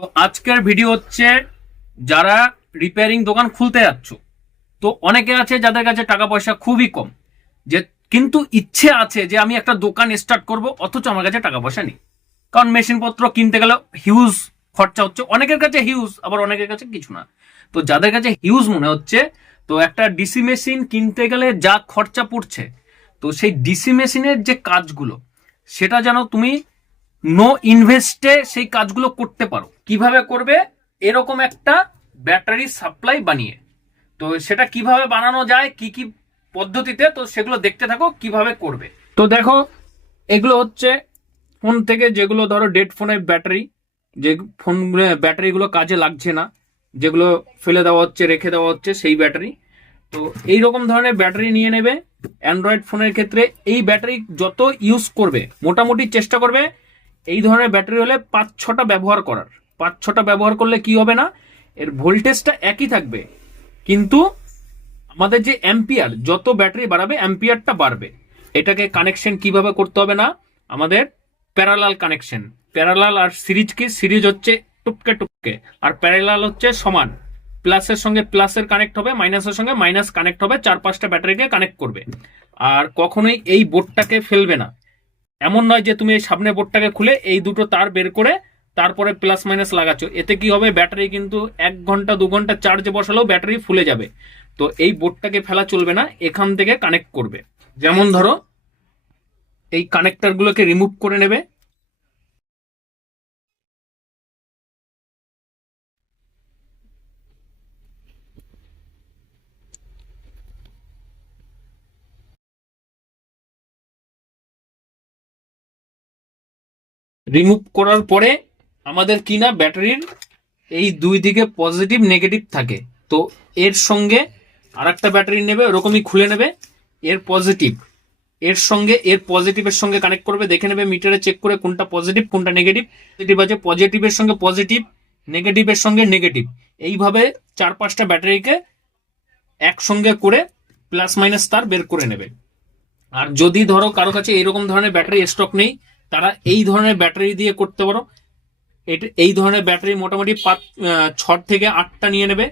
তো আজকের ভিডিও হচ্ছে যারা রিপেয়ারিং দোকান খুলতে যাচ্ছ। তো অনেকে আছে যাদের কাছে টাকা পয়সা খুবই কম। যে কিন্তু ইচ্ছে আছে যে আমি একটা দোকান স্টার্ট করব, অথচ আমার কাছে টাকা পয়সা নেই। কারণ মেশিনপত্র কিনতে গেলে হিউজ খরচা হচ্ছে। অনেকের কাছে হিউজ আবার অনেকের কাছে কিছু না। তো যাদের কাছে হিউজ মনে হচ্ছে, তো একটা ডিসি মেশিন কিনতে গেলে যা খরচা পড়ছে, তো সেই ডিসি মেশিনের যে কাজগুলো, সেটা যেন তুমি নো ইনভেস্টে সেই কাজগুলো করতে পারো। কীভাবে করবে? এরকম একটা ব্যাটারি সাপ্লাই বানিয়ে। তো সেটা কীভাবে বানানো যায়, কি কি পদ্ধতিতে, তো সেগুলো দেখতে থাকো, কীভাবে করবে। তো দেখো, এগুলো হচ্ছে ফোন থেকে যেগুলো ধরো ডেড ফোনের ব্যাটারি যে ফোন ব্যাটারিগুলো কাজে লাগছে না, যেগুলো ফেলে দেওয়া হচ্ছে, রেখে দেওয়া হচ্ছে, সেই ব্যাটারি তো এই রকম ধরনের ব্যাটারি নিয়ে নেবে। অ্যান্ড্রয়েড ফোনের ক্ষেত্রে এই ব্যাটারি যত ইউজ করবে, মোটামুটি চেষ্টা করবে এই ধরনের ব্যাটারি হলে পাঁচ ছটা ব্যবহার করার। পাঁচ ছটা ব্যবহার করলে কি হবে না? এর ভোল্টেজটা একই থাকবে। কিন্তু আমাদের যে অ্যাম্পিয়ার, যত ব্যাটারি বাড়াবে, অ্যাম্পিয়ারটা বাড়বে। এটাকে কানেকশন কীভাবে করতে হবে না? আমাদের প্যারালাল কানেকশন। প্যারালাল আর সিরিজ কি? সিরিজ হচ্ছে টুপকে টুপকে। আর প্যারালাল হচ্ছে সমান। প্লাসের সঙ্গে প্লাসের কানেক্ট হবে, মাইনাসের সঙ্গে মাইনাস কানেক্ট হবে, চার পাঁচটা ব্যাটারিকে কানেক্ট করবে। আর কখনোই এই বোর্ডটাকে ফেলবে না। এমন নয় যে তুমি এই সামনে বোর্ডটাকে খুলে এই দুটো তার বের করে তারপরে প্লাস মাইনাস লাগাচ্ছ। এতে কি হবে? ব্যাটারি কিন্তু এক ঘণ্টা, দু ঘণ্টা চার্জে বসালেও ব্যাটারি ফুলে যাবে। তো এই বোর্ডটাকে ফেলা চলবে না, এখান থেকে কানেক্ট করবে। যেমন ধরো, এই কানেক্টারগুলোকে রিমুভ করে নেবে। রিমুভ করার পরে আমাদের কি না ব্যাটারির এই দুই দিকে পজিটিভ নেগেটিভ থাকে। তো এর সঙ্গে আর একটা ব্যাটারি নেবে, ওরকমই খুলে নেবে, এর পজিটিভ এর সঙ্গে, এর পজিটিভের সঙ্গে কানেক্ট করবে, দেখে নেবে মিটারে চেক করে কোনটা পজিটিভ কোনটা নেগেটিভ পজিটিভ আছে পজিটিভের সঙ্গে পজিটিভ নেগেটিভের সঙ্গে নেগেটিভ এইভাবে চার পাঁচটা ব্যাটারিকে একসঙ্গে করে প্লাস মাইনাস তার বের করে নেবে। আর যদি ধরো কারও কাছে এইরকম ধরনের ব্যাটারি স্টক নেই তারা এই ধরনের ব্যাটারি দিয়ে করতে পারো। এই ধরনের ব্যাটারি মোটামুটি পাঁচ ছ থেকে আটটা নিয়ে নেবে।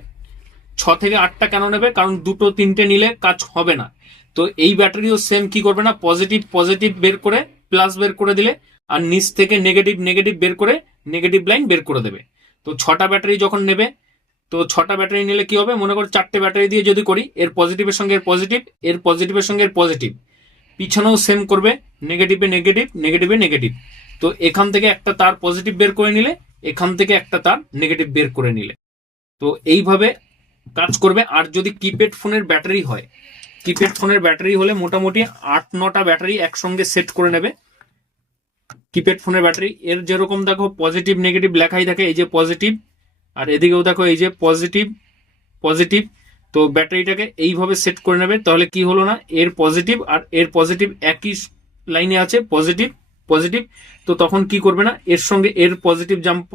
ছ থেকে আটটা কেন নেবে? কারণ দুটো, তিনটে নিলে কাজ হবে না। তো এই ব্যাটারিও সেম কি করবে না? পজিটিভ পজিটিভ বের করে প্লাস বের করে দিলে, আর নিচ থেকে নেগেটিভ নেগেটিভ বের করে নেগেটিভ লাইন বের করে দেবে। তো ছটা ব্যাটারি যখন নেবে, তো ছটা ব্যাটারি নিলে কি হবে? মনে করো চারটে ব্যাটারি দিয়ে যদি করি, এর পজিটিভের সঙ্গে এর পজিটিভ এর পজিটিভের সঙ্গে এর পজিটিভ পিছনেও সেম করবে নেগেটিভে নেগেটিভ নেগেটিভে নেগেটিভ তো এখান থেকে একটা তার পজিটিভ বের করে নিলে, এখান থেকে একটা তার নেগেটিভ বের করে নিলে। তো এইভাবে কাজ করবে। আর যদি কিপ্যাড ফোনের ব্যাটারি হয় কিপ্যাড ফোনের ব্যাটারি হলে মোটামুটি আট, নটা ব্যাটারি একসঙ্গে সেট করে নেবে। কিপ্যাড ফোনের ব্যাটারি এর যেরকম দেখো পজিটিভ নেগেটিভ লেখাই থাকে, এই যে পজিটিভ আর এদিকেও দেখো এই যে পজিটিভ পজিটিভ তো ব্যাটারিটাকে এইভাবে সেট করে নেবে, তাহলে কি হলো না, এর পজিটিভ আর এর পজিটিভ একই লাইনে আছে পজিটিভ পজিটিভ তো তখন কি করবে না, এর সঙ্গে এর পজিটিভ জাম্প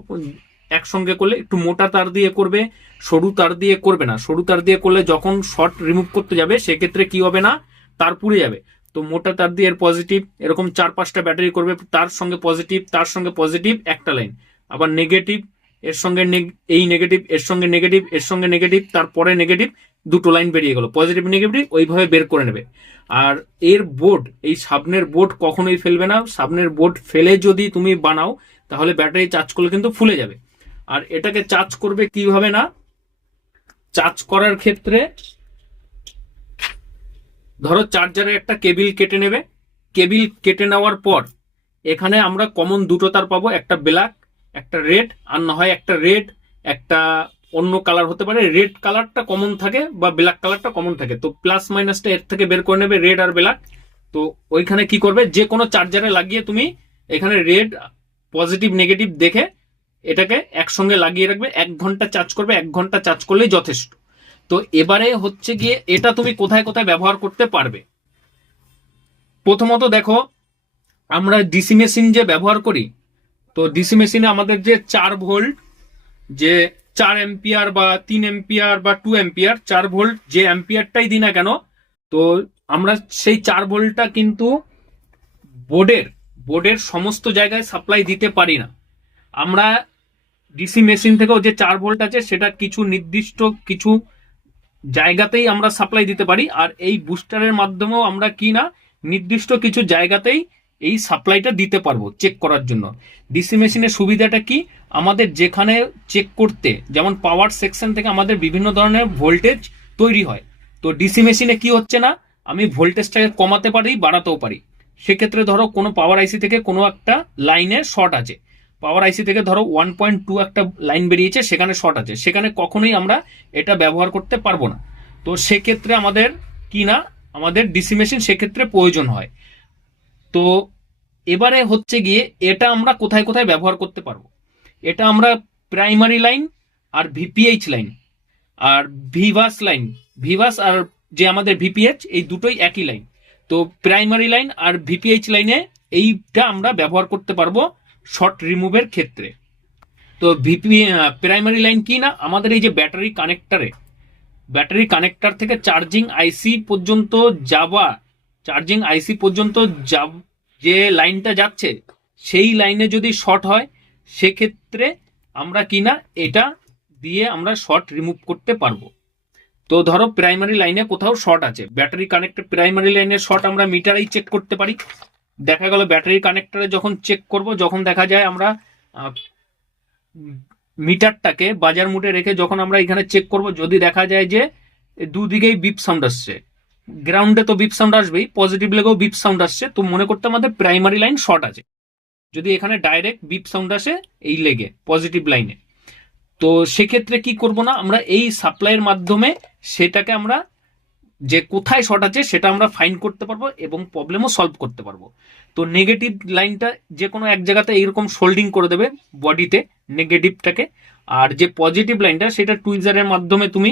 একসঙ্গে করলে একটু মোটা তার দিয়ে করবে, সরু তার দিয়ে করবে না, সরু তার দিয়ে করলে যখন শর্ট রিমুভ করতে যাবে, সেক্ষেত্রে কি হবে না, তার পুড়ে যাবে। তো মোটা তার দিয়ে এর পজিটিভ এরকম চার পাঁচটা ব্যাটারি করবে, তার সঙ্গে পজিটিভ তার সঙ্গে পজিটিভ একটা লাইন আবার নেগেটিভ এর সঙ্গে এই নেগেটিভ এর সঙ্গে নেগেটিভ এর সঙ্গে নেগেটিভ তারপরে নেগেটিভ দুটো লাইন বেরিয়ে গেল। পজিটিভ নেগেটিভ ওইভাবে বের করে নেবে। আর এর বোর্ড এই সামনের বোর্ড কখনোই ফেলবে না। সামনের বোর্ড ফেলে যদি তুমি বানাও, তাহলে ব্যাটারি চার্জ করলে কিন্তু ফুলে যাবে। আর এটাকে চার্জ করবে কীভাবে না? চার্জ করার ক্ষেত্রে ধরো চার্জারে একটা কেবিল কেটে নেবে। কেবিল কেটে নেওয়ার পর, এখানে আমরা কমন দুটো তার পাবো। একটা ব্ল্যাক একটা রেড আর না হয় একটা রেড একটা অন্য কালার হতে পারে। রেড কালারটা কমন থাকে বা ব্ল্যাক কালারটা কমন থাকে। তো প্লাস মাইনাসটা এর থেকে বের করে নেবে রেড আর ব্ল্যাক তো ওইখানে কি করবে? যে কোনো চার্জারে লাগিয়ে তুমি এখানে রেড পজিটিভ নেগেটিভ দেখে এটাকে একসঙ্গে লাগিয়ে রাখবে। এক ঘণ্টা চার্জ করবে, এক ঘণ্টা চার্জ করলেই যথেষ্ট। তো এবারে হচ্ছে গিয়ে এটা তুমি কোথায় কোথায় ব্যবহার করতে পারবে? প্রথমত দেখো, আমরা ডিসি মেশিন যে ব্যবহার করি তো ডিসি মেশিনে আমাদের যে চার ভোল্ট যে চার এম্পিয়ার বা তিন এম্পিয়ার বা টু এম্পিয়ার চার ভোল্ট যে অ্যাম্পিয়ারটাই দিই না কেন, তো আমরা সেই চার ভোল্টটা কিন্তু বোর্ডের বোর্ডের সমস্ত জায়গায় সাপ্লাই দিতে পারি না। আমরা ডিসি মেশিন থেকেও যে চার ভোল্ট আছে, সেটা কিছু নির্দিষ্ট কিছু জায়গাতেই আমরা সাপ্লাই দিতে পারি, আর এই বুস্টারের মাধ্যমেও আমরা কি না, নির্দিষ্ট কিছু জায়গাতেই এই সাপ্লাইটা দিতে পারব চেক করার জন্য। ডিসি মেশিনের সুবিধাটা কি? আমাদের যেখানে চেক করতে, যেমন পাওয়ার সেকশন থেকে আমাদের বিভিন্ন ধরনের ভোল্টেজ তৈরি হয়। তো ডিসি মেশিনে কি হচ্ছে না? আমি ভোল্টেজটাকে কমাতে পারি, বাড়াতেও পারি। সেক্ষেত্রে ধরো কোনো পাওয়ার আইসি থেকে কোনো একটা লাইনে শর্ট আছে। পাওয়ার আইসি থেকে ধরো ওয়ান পয়েন্ট টু একটা লাইন বেরিয়েছে, সেখানে শর্ট আছে। সেখানে কখনোই আমরা এটা ব্যবহার করতে পারব না। তো সেক্ষেত্রে আমাদের কি না? আমাদের ডিসি মেশিন সেক্ষেত্রে প্রয়োজন হয়। তো এবারে হচ্ছে গিয়ে এটা আমরা কোথায় কোথায় ব্যবহার করতে পারব? এটা আমরা প্রাইমারি লাইন আর ভিপিএইচ লাইন আর ভিভাস লাইন ভিভাস আর যে আমাদের ভিপিএইচ এই দুটোই একই লাইন তো প্রাইমারি লাইন আর ভিপিএইচ লাইনে এইটা আমরা ব্যবহার করতে পারব শর্ট রিমুভের ক্ষেত্রে। তো ভিপি প্রাইমারি লাইন কি না? আমাদের এই যে ব্যাটারি কানেক্টারে ব্যাটারি কানেক্টার থেকে চার্জিং আইসি পর্যন্ত যাওয়া চার্জিং আইসি পর্যন্ত যে লাইনটা যাচ্ছে, সেই লাইনে যদি শর্ট হয়, সেক্ষেত্রে আমরা কি না, এটা দিয়ে আমরা শর্ট রিমুভ করতে পারব। তো ধরো প্রাইমারি লাইনে কোথাও শর্ট আছে। ব্যাটারি কানেক্টর প্রাইমারি লাইনের শর্ট আমরা মিটারেই চেক করতে পারি। দেখা গেল ব্যাটারি কানেক্টরে যখন চেক করব, যখন দেখা যায় আমরা মিটারটাকে বাজার মুটে রেখে যখন আমরা এখানে চেক করব, যদি দেখা যায় যে দুদিকেই বিপ সাউন্ড আসছে। গ্রাউন্ডে তো বিপ সাউন্ড আসবেই পজিটিভ লেগেও বিপ সাউন্ড আসছে, তো মনে করতে আমাদের প্রাইমারি লাইন শর্ট আছে। যদি এখানে ডাইরেক্ট বিপ সাউন্ড আসে, এই লেগে পজিটিভ লাইনে তো সেক্ষেত্রে কি করব না, আমরা এই সাপ্লাইয়ের মাধ্যমে সেটাকে আমরা যে কোথায় শর্ট আছে, সেটা আমরা ফাইন্ড করতে পারব এবং প্রবলেমও সলভ করতে পারব। তো নেগেটিভ লাইনটা যে কোনো এক জায়গাতে এইরকম সোল্ডিং করে দেবে বডিতে নেগেটিভটাকে আর যে পজিটিভ লাইনটা সেটা টুইজারের মাধ্যমে তুমি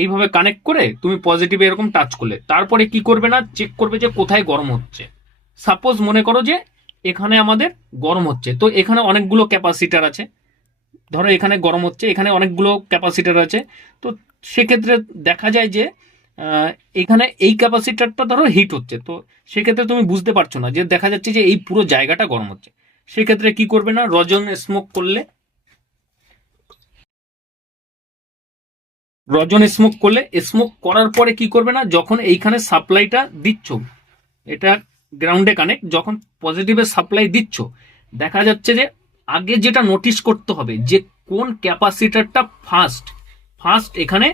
এইভাবে কানেক্ট করে তুমি পজিটিভ এরকম টাচ করলে। তারপরে কি করবে না? চেক করবে যে কোথায় গরম হচ্ছে। সাপোজ মনে করো যে এখানে আমাদের গরম হচ্ছে। তো এখানে অনেকগুলো ক্যাপাসিটার আছে। ধরো এখানে গরম হচ্ছে, এখানে অনেকগুলো ক্যাপাসিটার আছে। তো সেক্ষেত্রে দেখা যায় যে এখানে এই ক্যাপাসিটারটা ধরো হিট হচ্ছে। তো সেক্ষেত্রে তুমি বুঝতে পারছ না যে দেখা যাচ্ছে যে এই পুরো জায়গাটা গরম হচ্ছে। সেক্ষেত্রে কি করবে না? রজন স্মোক করলে রজন স্মোক করলে, স্মোক করার পরে কি করবে না, যখন এইখানে সাপ্লাইটা দিচ্ছ, এটা গ্রাউন্ডে কানেক্ট যখন পজিটিভের সাপ্লাই দিচ্ছ, দেখা যাচ্ছে যে আগে যেটা নোটিশ করতে হবে, যে কোন ক্যাপাসিটারটা ফার্স্ট ফার্স্ট এখানে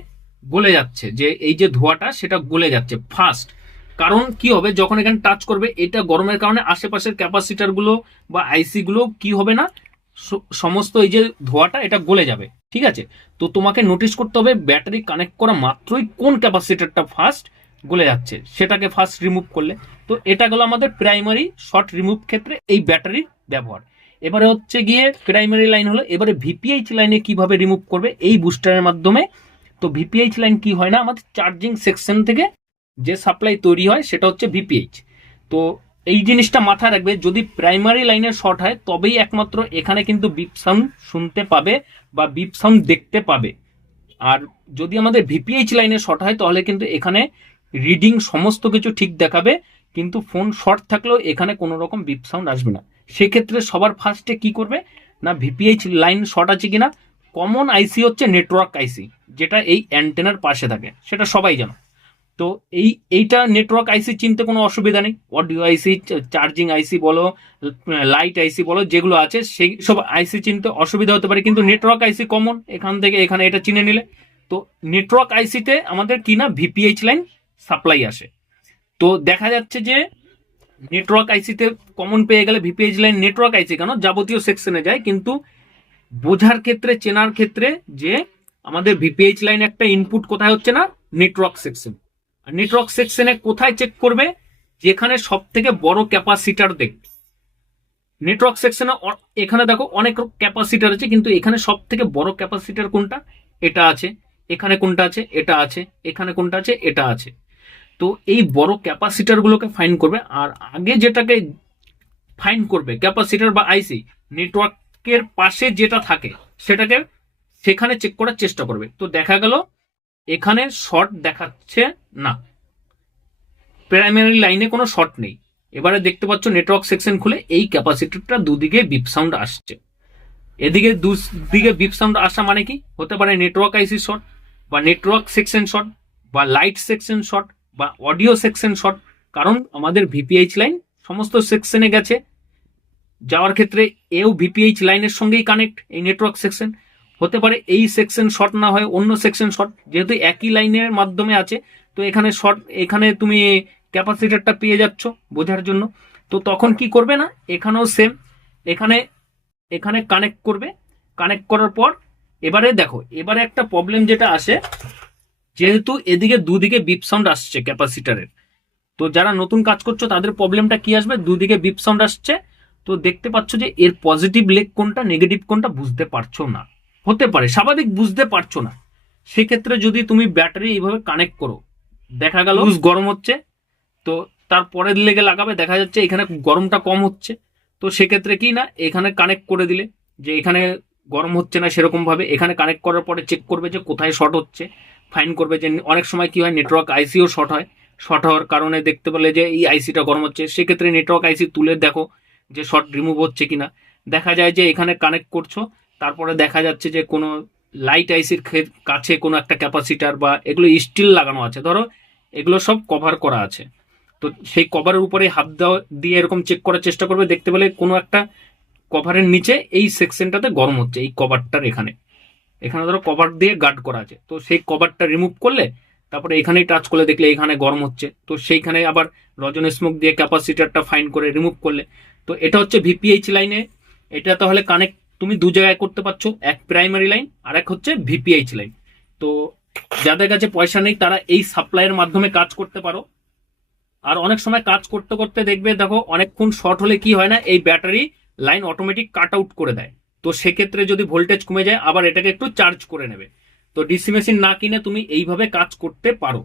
গলে যাচ্ছে, যে এই যে ধোঁয়াটা সেটা গলে যাচ্ছে ফার্স্ট কারণ কি হবে, যখন এখানে টাচ করবে, এটা গরমের কারণে আশেপাশের ক্যাপাসিটারগুলো বা আইসি গুলো কি হবে না সমস্ত এই যে ধোঁয়াটা, এটা গলে যাবে। ঠিক আছে? তো তোমাকে নোটিশ করতে হবে ব্যাটারি কানেক্ট করা মাত্রই কোন ক্যাপাসিটারটা ফার্স্ট গলে যাচ্ছে, সেটাকে ফার্স্ট রিমুভ করলে। তো এটা গেল আমাদের প্রাইমারি শর্ট রিমুভ ক্ষেত্রে এই ব্যাটারির ব্যবহার। এবারে হচ্ছে গিয়ে প্রাইমারি লাইন হলো, এবারে ভিপিএইচ লাইনে কীভাবে রিমুভ করবে, এই বুস্টারের মাধ্যমে। তো ভিপিএইচ লাইন কি হয় না, আমাদের চার্জিং সেকশন থেকে যে সাপ্লাই তৈরি হয়, সেটা হচ্ছে ভিপিএইচ তো এই জিনিসটা মাথায় রাখবে, যদি প্রাইমারি লাইনের শর্ট হয়, তবেই একমাত্র এখানে কিন্তু বিপ সাউন্ড শুনতে পাবে বা বিপ সাউন্ড দেখতে পাবে। আর যদি আমাদের ভিপিএইচ লাইনে শর্ট হয়, তাহলে কিন্তু এখানে রিডিং সমস্ত কিছু ঠিক দেখাবে, কিন্তু ফোন শর্ট থাকলেও এখানে কোনো রকম বিপ সাউন্ড আসবে না। সেক্ষেত্রে সবার ফার্স্টে কি করবে? না ভিপিএইচ লাইন শর্ট আছে কিনা? কমন আইসি হচ্ছে নেটওয়ার্ক আইসি যেটা এই অ্যান্টেনার পাশে থাকে। সেটা সবাই জানো। তো এই, এইটা নেটওয়ার্ক আইসি চিনতে কোনো অসুবিধা নেই। অডিও আইসি চার্জিং আইসি বলো লাইট আইসি বলো, যেগুলো আছে, সেই সব আইসি চিনতে অসুবিধা হতে পারে, কিন্তু নেটওয়ার্ক আইসি কমন এখান থেকে এখানে এটা চিনে নিলে। তো নেটওয়ার্ক আইসিতে আমাদের কি না ভিপিএইচ লাইন সাপ্লাই আসে। তো দেখা যাচ্ছে যে নেটওয়ার্ক আইসিতে কমন পেয়ে গেলে ভিপিএইচ লাইন নেটওয়ার্ক আইসি কেন? যাবতীয় সেকশনে যায়, কিন্তু বোঝার ক্ষেত্রে, চেনার ক্ষেত্রে যে আমাদের ভিপিএইচ লাইন একটা ইনপুট কোথায় হচ্ছে না নেটওয়ার্ক সেকশন নেটওয়ার্ক সেকশনে কোথায় চেক করবে? যেখানে সব থেকে বড় ক্যাপাসিটার দেখবে। নেটওয়ার্ক সেকশনে এখানে দেখো অনেক ক্যাপাসিটার আছে, কিন্তু এখানে সব থেকে বড় ক্যাপাসিটার কোনটা? এটা আছে। এখানে কোনটা আছে? এটা আছে। এখানে কোনটা আছে? এটা আছে। তো এই বড় ক্যাপাসিটার গুলোকে ফাইন করবে, আর আগে যেটাকে ফাইন করবে, ক্যাপাসিটার বা আইসি নেটওয়ার্কের পাশে যেটা থাকে, সেটাকে সেখানে চেক করার চেষ্টা করবে। তো দেখা গেল এখানে শর্ট দেখাচ্ছে না। প্রাইমারি লাইনে কোনো শর্ট নেই। এবারে দেখতে পাচ্ছ নেটওয়ার্ক সেকশন খুলে এই ক্যাপাসিটরটা দুদিকে বিপ সাউন্ড আসছে। এদিকে দুদিকে বিপ সাউন্ড আসা মানে কি? হতে পারে নেটওয়ার্ক আইসি শর্ট বা নেটওয়ার্ক সেকশন শর্ট বা লাইট সেকশন শর্ট বা অডিও সেকশন শর্ট কারণ আমাদের ভিপিএইচ লাইন সমস্ত সেকশনে গেছে। যাওয়ার ক্ষেত্রে এও ভিপিএইচ লাইনের সঙ্গেই কানেক্ট এই নেটওয়ার্ক সেকশন হতে পারে এই সেকশন শর্ট না হয় অন্য সেকশন শর্ট যেহেতু একই লাইনের মাধ্যমে আছে, তো এখানে শর্ট এখানে তুমি ক্যাপাসিটারটা পেয়ে যাচ্ছ বোঝার জন্য। তো তখন কি করবে না? এখানেও সেম এখানে এখানে কানেক্ট করবে। কানেক্ট করার পর, এবারে দেখো, এবারে একটা প্রবলেম যেটা আসে, যেহেতু এদিকে দুদিকে বিপ সাউন্ড আসছে ক্যাপাসিটারের তো যারা নতুন কাজ করছ, তাদের প্রবলেমটা কি আসবে? দুদিকে বিপ সাউন্ড আসছে। তো দেখতে পাচ্ছ যে এর পজিটিভ লেগ কোনটা নেগেটিভ কোনটা বুঝতে পারছ না। হতে পারে স্বাভাবিক বুঝতে পারছ না। সেক্ষেত্রে যদি তুমি ব্যাটারি এইভাবে কানেক্ট করো দেখা গেল গরম হচ্ছে তো তার পরের লেগে লাগাবে দেখা যাচ্ছে এখানে গরমটা কম হচ্ছে। তো সেক্ষেত্রে কি না এখানে কানেক্ট করে দিলে যে এখানে গরম হচ্ছে না সেরকমভাবে এখানে কানেক্ট করার পরে চেক করবে যে কোথায় শর্ট হচ্ছে। ফাইন করবে যে অনেক সময় কি হয় নেটওয়ার্ক আইসিও শর্ট হয়। শর্ট হওয়ার কারণে দেখতে পেলে যে এই আইসিটা গরম হচ্ছে। সেক্ষেত্রে নেটওয়ার্ক আইসি তুলে দেখো যে শর্ট রিমুভ হচ্ছে কি না দেখা যায় যে এখানে কানেক্ট করছ তারপরে দেখা যাচ্ছে যে কোনো লাইট আইসির কাছে কোনো একটা ক্যাপাসিটার বা এগুলো স্টিল লাগানো আছে। ধরো, এগুলো সব কভার করা আছে। তো সেই কভারের উপরে হাত দেওয়া দিয়ে এরকম চেক করার চেষ্টা করবে, দেখতে পেলে কোনো একটা কভারের নিচে এই সেকশনটাতে গরম হচ্ছে, এই কভারটার এখানে। এখানে ধরো কভার দিয়ে গার্ড করা আছে। তো সেই কভারটা রিমুভ করলে, তারপরে এখানেই টাচ করলে দেখলে এখানে গরম হচ্ছে। তো সেইখানে আবার রজন স্মোক দিয়ে ক্যাপাসিটারটা ফাইন করে রিমুভ করলে। তো এটা হচ্ছে ভিপিএইচ লাইনে এটা তাহলে কানেক্ট তুমি দু জায়গায় করতে পারছ, এক প্রাইমারি লাইন আর এক হচ্ছে ভিপিএইচ লাইন তো যাদের কাছে পয়সা নেই, তারা এই সাপ্লাইয়ের মাধ্যমে কাজ করতে পারো। আর অনেক সময় কাজ করতে করতে দেখবে, দেখো, অনেকক্ষণ শর্ট হলে কি হয় না, এই battery line automatic cut out করে দেয়। তো সেক্ষেত্রে যদি ভোল্টেজ কমে যায়, আবার এটাকে একটু চার্জ করে নেবে। তো ডিসি মেশিন না কিনে তুমি এইভাবে কাজ করতে পারো।